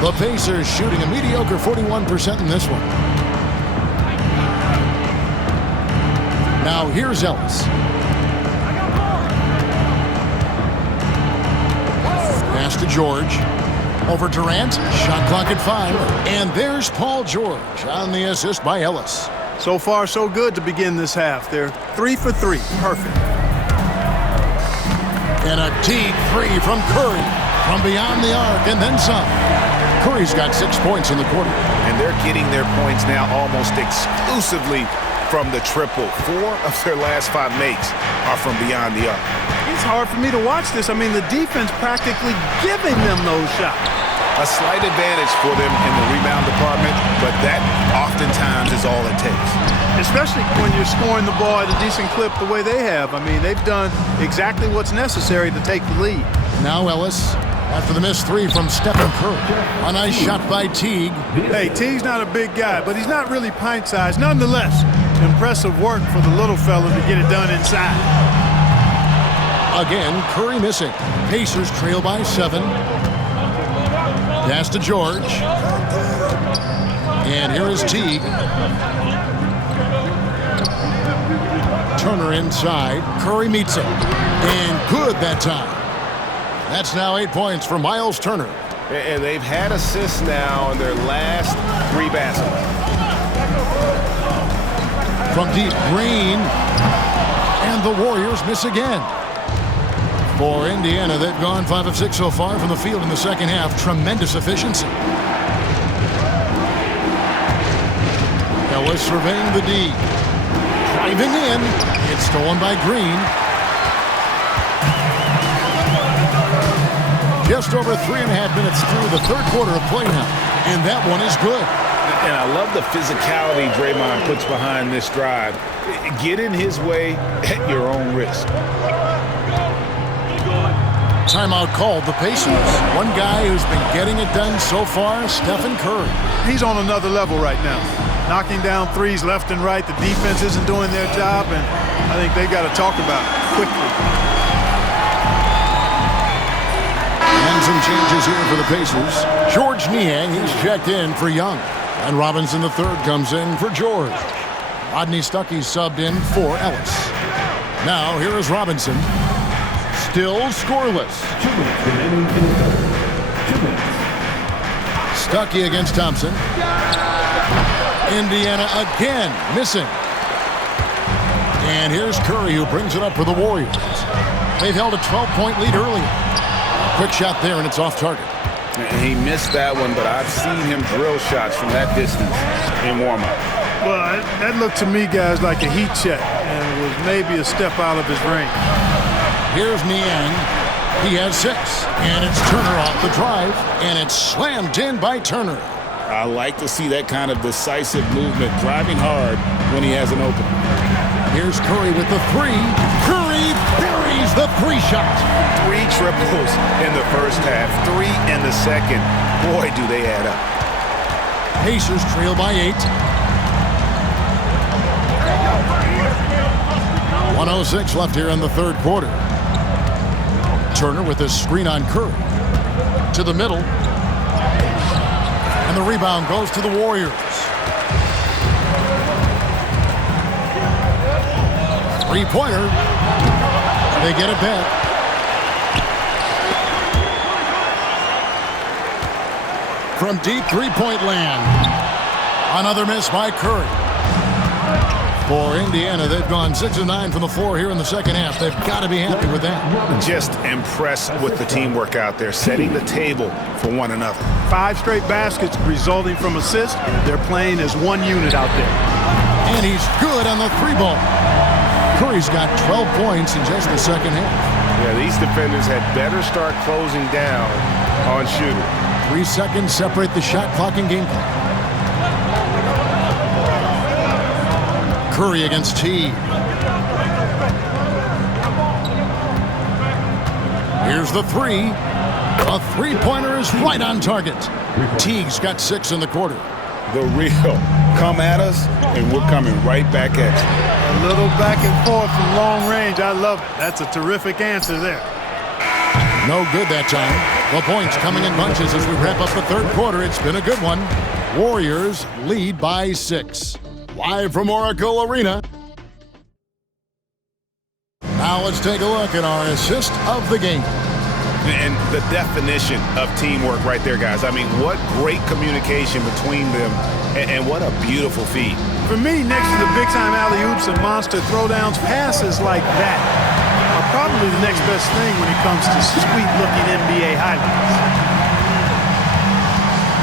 The Pacers shooting a mediocre 41% in this one. Now here's Ellis. Pass to George. Over Durant. Shot clock at 5. And there's Paul George on the assist by Ellis. So far, so good to begin this half. They're 3 for 3. Perfect. And a deep three from Curry. From beyond the arc and then some. Curry's got 6 points in the quarter. And they're getting their points now almost exclusively from the triple. 4 of their last 5 makes are from beyond the arc. It's hard for me to watch this. I mean, the defense practically giving them those shots. A slight advantage for them in the rebound department, but that oftentimes is all it takes. Especially when you're scoring the ball at a decent clip the way they have. I mean, they've done exactly what's necessary to take the lead. Now Ellis. After the missed 3 from Stephen Curry. A nice shot by Teague. Hey, Teague's not a big guy, but he's not really pint-sized. Nonetheless, impressive work for the little fella to get it done inside. Again, Curry missing. Pacers trail by 7. Pass to George. And here is Teague. Turner inside. Curry meets him. And good that time. That's now 8 points for Miles Turner. And they've had assists now in their last 3 baskets. From deep, Green. And the Warriors miss again. For Indiana, they've gone 5 of 6 so far from the field in the second half. Tremendous efficiency. Ellis surveying the D. Driving in. It's stolen by Green. Just over 3.5 minutes through the third quarter of play now. And that one is good. And I love the physicality Draymond puts behind this drive. Get in his way at your own risk. Timeout called the Pacers. One guy who's been getting it done so far, Stephen Curry. He's on another level right now. Knocking down threes left and right. The defense isn't doing their job, and I think they got to talk about it quickly. And some changes here for the Pacers. George Niang, he's checked in for Young. And Robinson III comes in for George. Rodney Stuckey subbed in for Ellis. Now here is Robinson. Still scoreless. Stuckey against Thompson. Indiana again missing. And here's Curry who brings it up for the Warriors. They've held a 12-point lead earlier. Quick shot there and it's off target. He missed that one, but I've seen him drill shots from that distance in warm-up. Well, that looked to me, guys, like a heat check, and it was maybe a step out of his range. Here's Niang. He has 6, and it's Turner off the drive, and it's slammed in by Turner. I like to see that kind of decisive movement, driving hard when he has an opening. Here's Curry with the 3. Curry buries the 3 shot. 3 triples in the first half, 3 in the second. Boy, do they add up. Pacers trail by 8. 1:06 left here in the third quarter. Turner with his screen on Curry. To the middle. And the rebound goes to the Warriors. 3-pointer. They get it back. From deep three-point land. Another miss by Curry. For Indiana, they've gone 6 of 9 from the floor here in the second half. They've got to be happy with that. Just impressed with the teamwork out there, setting the table for one another. 5 straight baskets resulting from assists. They're playing as one unit out there. And he's good on the 3-ball. Curry's got 12 points in just the second half. Yeah, these defenders had better start closing down on shooting. 3 seconds separate the shot clock and game clock. Curry against Teague. Here's the 3. A 3-pointer is right on target. Teague's got 6 in the quarter. The real come at us, and we're coming right back at you. A little back and forth from long range. I love it. That's a terrific answer there. No good that time. The points coming in bunches as we wrap up the third quarter. It's been a good one. Warriors lead by 6. Live from Oracle Arena. Now let's take a look at our assist of the game. And the definition of teamwork right there, guys. I mean, what great communication between them, and what a beautiful feed. For me, next to the big-time alley-oops and monster throwdowns, passes like that are probably the next best thing when it comes to sweet-looking NBA highlights.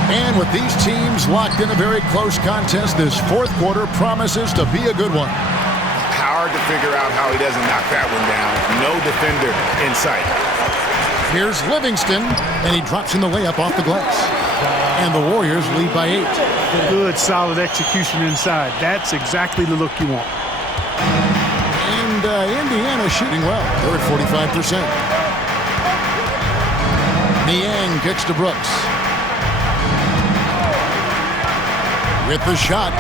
And with these teams locked in a very close contest, this fourth quarter promises to be a good one. Hard to figure out how he doesn't knock that one down. No defender in sight. Here's Livingston, and he drops in the layup off the glass. And the Warriors lead by 8. Good, solid execution inside. That's exactly the look you want. And Indiana shooting well. They're at 45%. Niang kicks to Brooks. With the shot,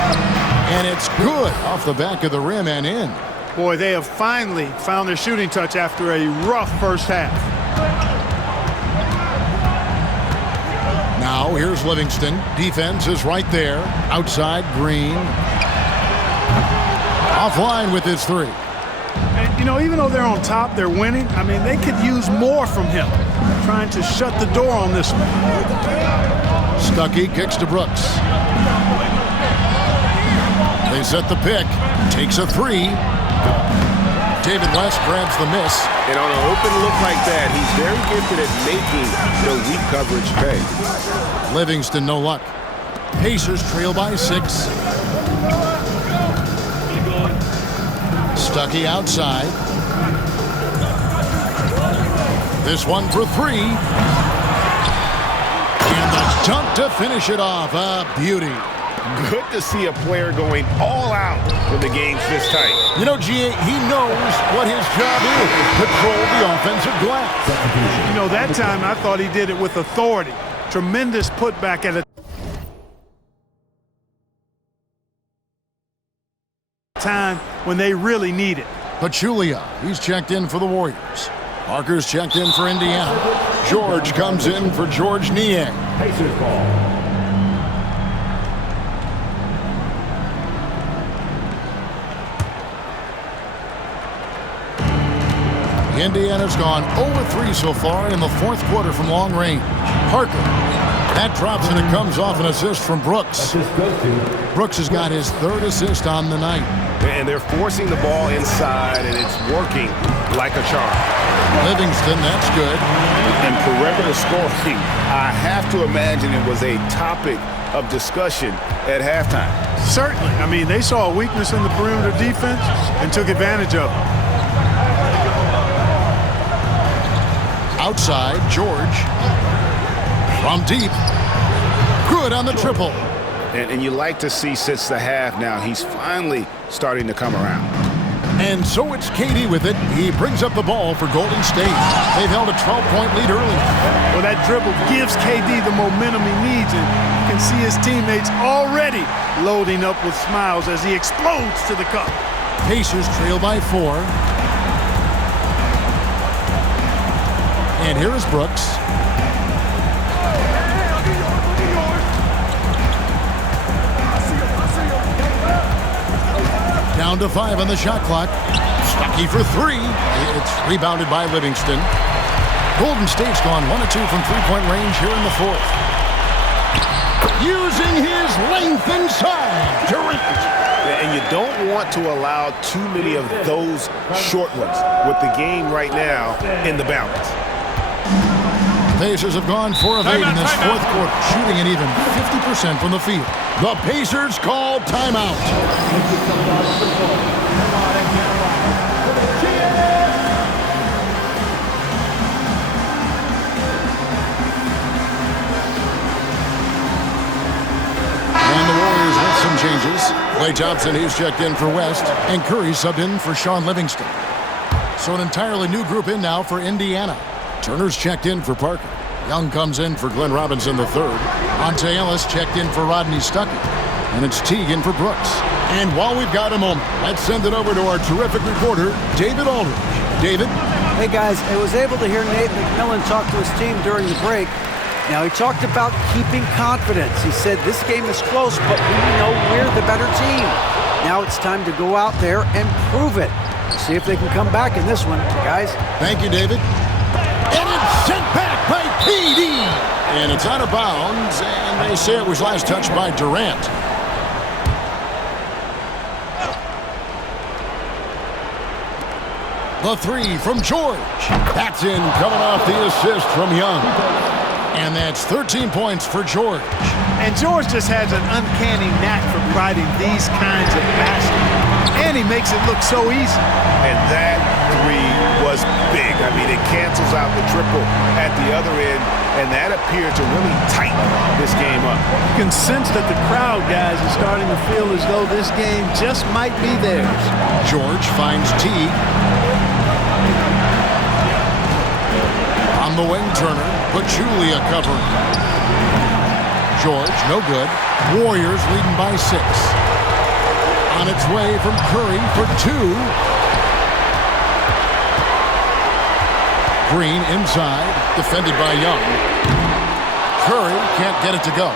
and it's good off the back of the rim and in. Boy, they have finally found their shooting touch after a rough first half. Now here's Livingston. Defense is right there. Outside, Green. Offline with his 3. And, you know, even though they're on top, they're winning. I mean, they could use more from him. Trying to shut the door on this one. Stuckey kicks to Brooks. They set the pick. Takes a 3. David West grabs the miss. And on an open look like that, he's very gifted at making the weak coverage pay. Livingston, no luck. Pacers trail by 6. Stuckey outside. This one for 3. And the dunk to finish it off. A beauty. Good to see a player going all out when the game's this tight. You know, G.A., he knows what his job is. Control the offensive glass. You know, that time I thought he did it with authority. Tremendous putback at a time when they really need it. Pachulia, he's checked in for the Warriors. Parker's checked in for Indiana. George comes in for George Niang. Pacers ball. Indiana's gone 0-3 so far in the fourth quarter from long range. Parker. That drops and it comes off an assist from Brooks. Brooks has got his 3rd assist on the night. And they're forcing the ball inside, and it's working like a charm. Livingston, that's good. And perimeter scoring, I have to imagine it was a topic of discussion at halftime. Certainly. I mean, they saw a weakness in the perimeter defense and took advantage of it. Outside, George. From deep. Good on the triple. And you like to see since the half now, he's finally starting to come around. And so it's KD with it. He brings up the ball for Golden State. They've held a 12-point lead early. Well, that dribble gives KD the momentum he needs, and you can see his teammates already loading up with smiles as he explodes to the cup. Pacers trail by 4. And here is Brooks. Down to 5 on the shot clock. Stuckey for 3. It's rebounded by Livingston. Golden State's gone 1-2 from three-point range here in the fourth. Using his length inside. Durant. And you don't want to allow too many of those short ones with the game right now in the balance. Pacers have gone 4 of 8 in this fourth quarter, shooting an even 50% from the field. The Pacers call timeout. And the Warriors with some changes. Klay Thompson, he's checked in for West, and Curry subbed in for Sean Livingston. So an entirely new group in now for Indiana. Turner's checked in for Parker. Young comes in for Glenn Robinson III. Monte Ellis checked in for Rodney Stuckey. And it's Teague in for Brooks. And while we've got a moment, let's send it over to our terrific reporter, David Aldridge. David? Hey guys, I was able to hear Nate McMillan talk to his team during the break. Now he talked about keeping confidence. He said this game is close, but we know we're the better team. Now it's time to go out there and prove it. See if they can come back in this one, guys. Thank you, David. And it's sent back by PD. And it's out of bounds, and they say it was last touched by Durant. The three from George. That's in, coming off the assist from Young. And that's 13 points for George. And George just has an uncanny knack for providing these kinds of baskets. And he makes it look so easy. And that three was big. I mean, it cancels out the triple at the other end, and that appeared to really tighten this game up. You can sense that the crowd, guys, is starting to feel as though this game just might be theirs. George finds Teague. On the wing, Turner. Pachulia covering. George, no good. Warriors leading by 6. On its way from Curry for 2. Green inside, defended by Young. Curry can't get it to go.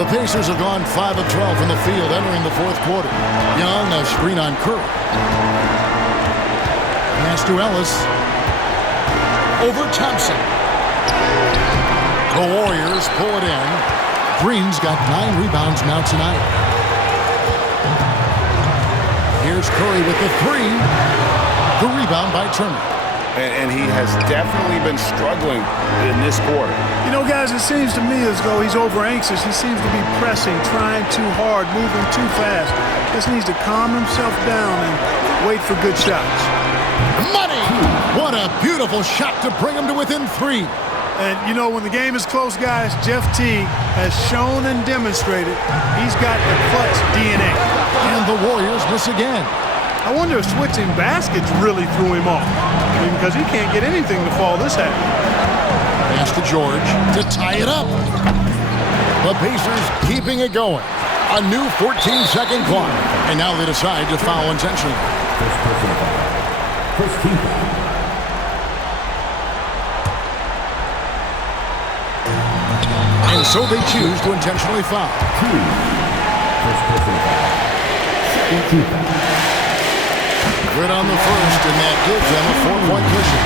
The Pacers have gone 5 of 12 from the field entering the fourth quarter. Young, a screen on Curry. Pass to Ellis. Over Thompson. The Warriors pull it in. Green's got 9 rebounds now tonight. Here's Curry with the 3. The rebound by Turner. And he has definitely been struggling in this quarter. You know, guys, it seems to me as though he's over-anxious. He seems to be pressing, trying too hard, moving too fast. Just needs to calm himself down and wait for good shots. Money! What a beautiful shot to bring him to within 3. And, you know, when the game is close, guys, Jeff Teague has shown and demonstrated he's got the clutch DNA. And the Warriors miss again. I wonder if switching baskets really threw him off. I mean, because he can't get anything to fall this happy. Pass to George to tie it up. The Pacers keeping it going. A new 14-second clock. And now they decide to foul intentionally. First team foul. And so they choose to intentionally foul. First personal foul. Second team foul. Good on the first, and that gives them a 4-point cushion.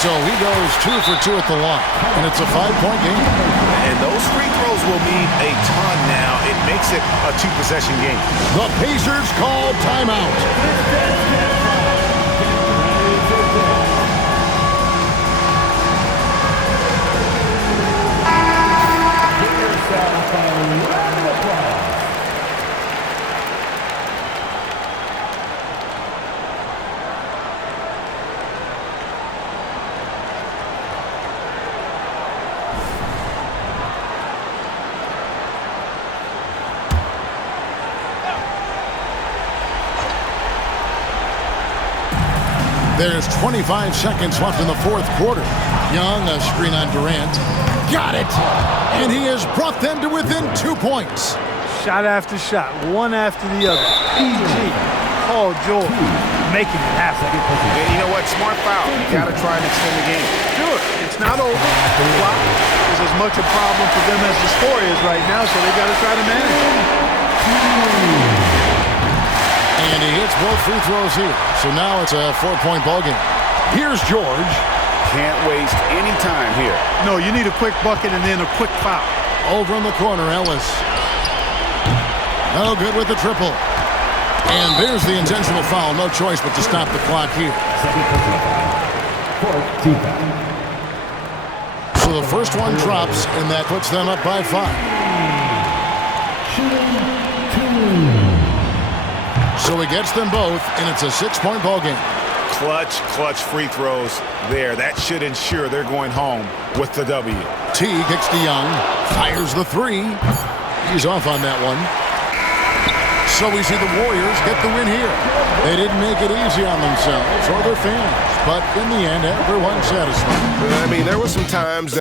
So he goes 2 for 2 at the line, and it's a 5-point game. And those free throws will mean a ton now. It makes it a 2-possession game. The Pacers call timeout. There's 25 seconds left in the fourth quarter. Young, a screen on Durant. Got it! And he has brought them to within 2 points. Shot after shot, one after the other. PG, Paul George, making it happen. And you know what? Smart foul. You got to try and extend the game. Sure, it's not over. The clock is as much a problem for them as the score is right now, so they got to try to manage it. And he hits both free throws here. So now it's a 4-point ballgame. Here's George. Can't waste any time here. No, you need a quick bucket and then a quick foul. Over in the corner, Ellis. No good with the triple. And there's the intentional foul. No choice but to stop the clock here. Second personal foul. Fourth team foul. So the first one drops, and that puts them up by 5. So he gets them both, and it's a 6-point ballgame. Clutch free throws there. That should ensure they're going home with the W. Teague kicks to Young, fires the 3. He's off on that one. So we see the Warriors get the win here. They didn't make it easy on themselves or their fans, but in the end, everyone's satisfied. I mean, there were some times